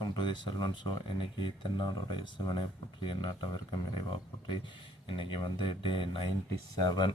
Welcome to the Selvan show. இன்றைக்கி தென்னாடுடைய சிவனை போற்றி எந்நாட்டவர்க்கும் இறைவா போற்றி. இன்றைக்கி வந்து டே 97.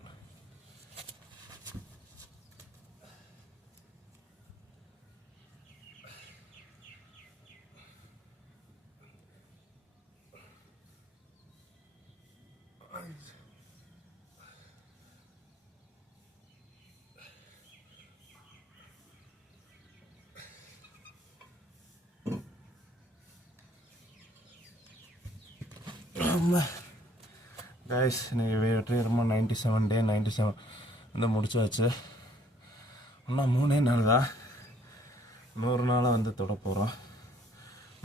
கைஸ், இன்றைக்கி வெற்றிகரமாக 97 வந்து முடிச்சாச்சு. இன்னும் 3 நாள் தான். 100 நாளை வந்து தொட போகிறோம்.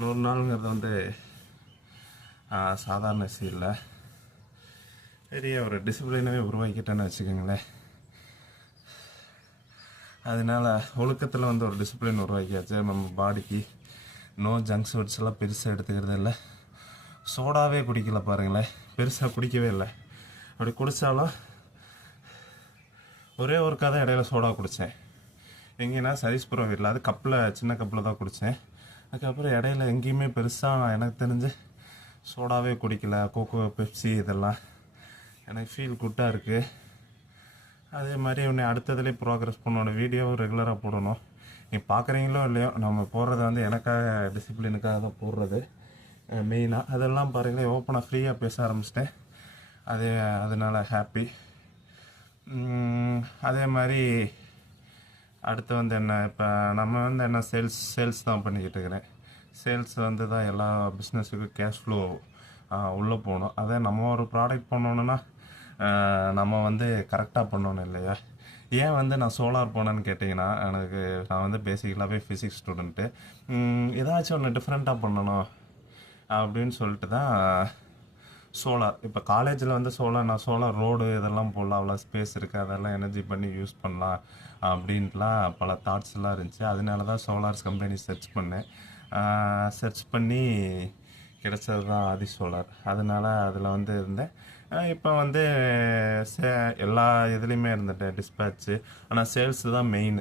100 நாளுங்கிறது வந்து சாதாரண விஷயம் இல்லை. பெரிய ஒரு டிசிப்ளினாகவே உருவாக்கிட்டேன்னு வச்சுக்கோங்களேன். அதனால் ஒழுக்கத்தில் வந்து ஒரு டிசிப்ளின் உருவாக்கியாச்சு. நம்ம பாடிக்கு நோ ஜங்க்ஸ் ஃபுட்ஸ் எல்லாம் பெருசாக எடுத்துக்கிறது இல்லை. சோடாவே குடிக்கல பாருங்களேன், பெருசாக குடிக்கவே இல்லை. அப்படி குடித்தாலும் ஒரே ஒரு கதை இடையில சோடா குடித்தேன். எங்கேன்னா சதீஷ்புரம் வீட்டில், அது கப்பில், சின்ன கப்பில் தான் குடித்தேன். அதுக்கப்புறம் இடையில எங்கேயுமே பெருசாக எனக்கு தெரிஞ்சு சோடாவே குடிக்கல. கோகோ, பெப்சி இதெல்லாம் எனக்கு ஃபீல் குட்டாக இருக்குது. அதே மாதிரி உன்னை அடுத்ததுலேயே ப்ரோக்ரஸ் பண்ணணும். வீடியோவும் ரெகுலராக போடணும். நீ பார்க்குறீங்களோ இல்லையோ, நம்ம போடுறது வந்து எனக்காக, டிசிப்ளினுக்காக தான் போடுறது மெயினாக. அதெல்லாம் பாருங்களேன், ஓப்பனாக ஃப்ரீயாக பேச ஆரம்பிச்சிட்டேன். அதனால் ஹாப்பி. அதே மாதிரி அடுத்து வந்து என்ன, இப்போ நம்ம வந்து என்ன சேல்ஸ் தான் பண்ணிக்கிட்டு இருக்கிறேன். சேல்ஸ் வந்து தான் எல்லா பிஸ்னஸுக்கும் கேஷ் ஃப்ளோ உள்ளே போகணும். அதே நம்ம ஒரு ப்ராடக்ட் பண்ணணுன்னா நம்ம வந்து கரெக்டாக பண்ணணும் இல்லையா? ஏன் வந்து நான் சோலார் போனேன்னு கேட்டிங்கன்னா, நான் வந்து பேசிக்கலாகவே ஃபிசிக்ஸ் ஸ்டூடெண்ட்டு. ஏதாச்சும் ஒன்று டிஃப்ரெண்ட்டாக பண்ணணும் அப்படின்னு சொல்லிட்டு தான் சோலார். இப்போ காலேஜில் வந்து நான் சோலார் ரோடு இதெல்லாம் போடலாம், அவ்வளோ ஸ்பேஸ் இருக்குது, அதெல்லாம் எனர்ஜி பண்ணி யூஸ் பண்ணலாம் அப்படின்ட்டுலாம் பல தாட்ஸ்லாம் இருந்துச்சு. அதனால தான் சோலார்ஸ் கம்பெனி சர்ச் பண்ணேன். சர்ச் பண்ணி கிடைச்சது தான் ஆதி சோலார். அதனால் அதில் வந்து இருந்தேன். இப்போ வந்து எல்லா இதுலேயுமே இருந்துட்டேன், டிஸ்பேட்ச்சு. ஆனால் சேல்ஸு தான் மெயின்.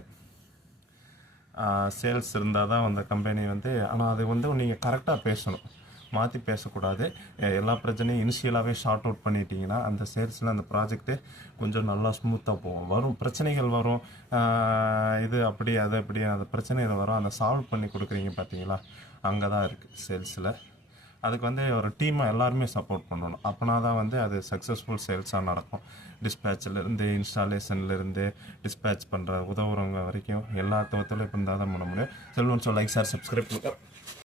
சேல்ஸ் இருந்தால் தான் அந்த கம்பெனி வந்து, ஆனால் அது வந்து நீங்கள் கரெக்டாக பேசணும், மாற்றி பேசக்கூடாது. எல்லா பிரச்சனையும் இனிஷியலாகவே ஷார்ட் அவுட் பண்ணிட்டீங்கன்னா அந்த சேல்ஸில் அந்த ப்ராஜெக்ட்டு கொஞ்சம் நல்லா ஸ்மூத்தாக போகும். வரும் பிரச்சனைகள் வரும், இது அப்படி அது அப்படி, அந்த பிரச்சனைகள் வரும். அதை சால்வ் பண்ணி கொடுக்குறீங்க பார்த்தீங்களா, அங்கே தான் இருக்குது சேல்ஸில். அதுக்கு வந்து ஒரு டீமாக எல்லாருமே சப்போர்ட் பண்ணணும். அப்போனா தான் வந்து அது சக்ஸஸ்ஃபுல் சேல்ஸாக நடக்கும். டிஸ்பேட்சிலேருந்து, இன்ஸ்டாலேஷன்லேருந்து, டிஸ்பேட்ச் பண்ணுற உதவுறவங்க வரைக்கும் எல்லா ஒத்துழைப்பு இருந்தால் தான் பண்ண முடியும். Selvan show like, share, subscribe பண்ணுங்கள்.